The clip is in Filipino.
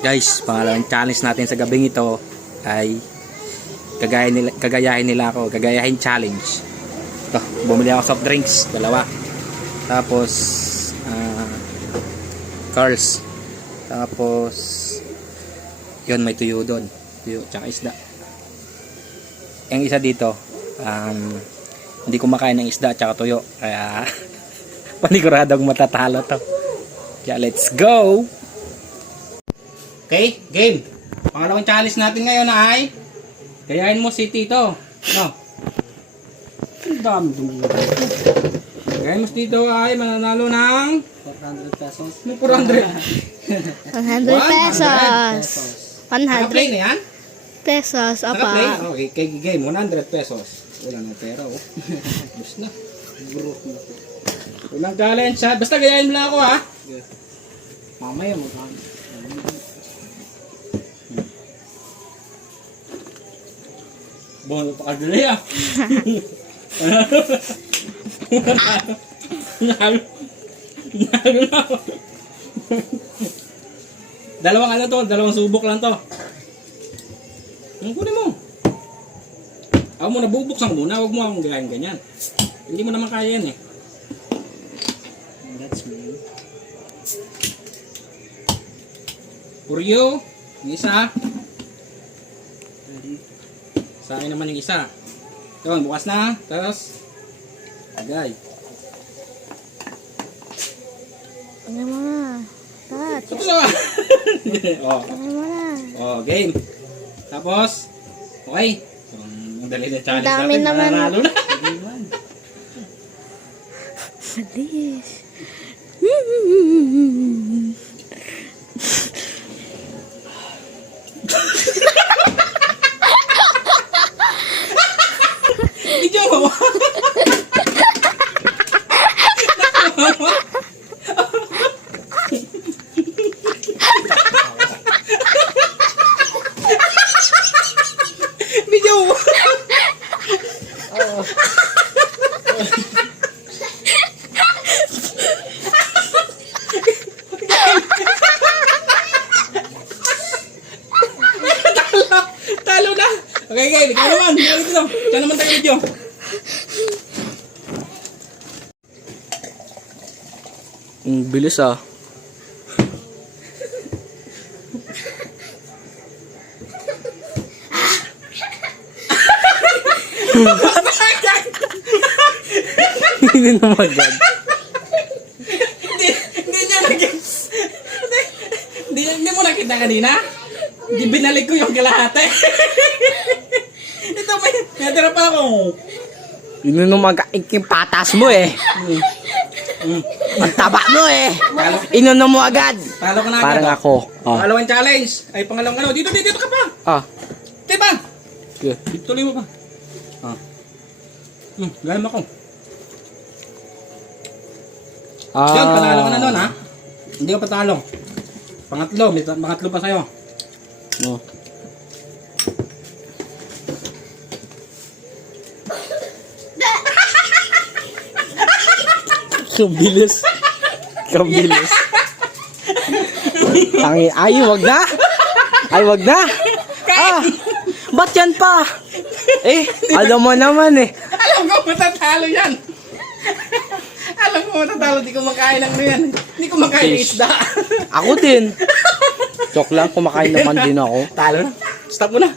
Guys, pangalawang challenge natin sa gabing ito ay gagayahin nila ako, gagayahin challenge. Ito, bumili ako soft drinks, dalawa. Tapos curls. Tapos yun, may tuyo doon. Tuyo, tsaka isda. Yung isa dito, hindi kumakain ng isda tsaka tuyo. Kaya paniguradong matatalo to. Kaya let's go! Okay, game. Pangalawang challenge natin ngayon ay gayahin mo si Tito. No. Ang dami dumi. Gayahin mo si Tito ay mananalo ng 400 pesos. 400. 100 pesos. Naka-play 100 na yan? pesos. Naka-play? Apa. Okay, kay game 100 pesos. Wala nang pera oh. Bus na. Unang challenge ha. Basta gayahin mo lang ako ha. Mamaya magkano. Bono pa kadali ah. Nalo na. Dalawang ano to, dalawang subok lang to. Ang kunin mo. Ako muna, bubuksan ko muna, huwag mo akong gayahin ganyan. Hindi mo naman kaya yan eh. That's me. For you, yung isa. Ready? Sa akin naman yung isa. Yun, bukas na. Tapos, agay. Ano mo na? Touch. Tapos ah. Oh. Ano mo na? Oh, game. Tapos, okay. Ang dali na challenge Dami natin. naman. Mananalo na. Bilis. Video mo. Video mo. Talo na. Okay, okay. Ikaw naman. Ikaw naman tayo video. Ang bilis ah. Hindi na magad. Hindi niya nag-gets. Hindi mo nakita kanina? Di binalik ko yung kalahati. Ito may natira pa ako. Yun yung mag-aiking patas mo eh. Ang taba mo eh. Inuno mo agad. Talo ka na agad. Parang ah. ako. Oh. Pangalawang challenge. Ay, pangalawang ano. Dito ka pa. Ah. Dito pa. Sige. Tuloy mo pa. Ah. Galim ako. Yan, panalo ka na nun ha. Hindi ka patalo. Pangatlo. May pangatlo pa sa'yo. Oh. Kabilis. Kabilis. Ay, wag na. Ay, wag na. Ah, ba't yan pa? Eh, alam mo naman eh. Alam ko matatalo yan. Alam ko matatalo. Di ko makain ng yan. Hindi ko makain ng isda. Ako din. Joke lang, kumakain naman din ako. Talo na. Stop mo na.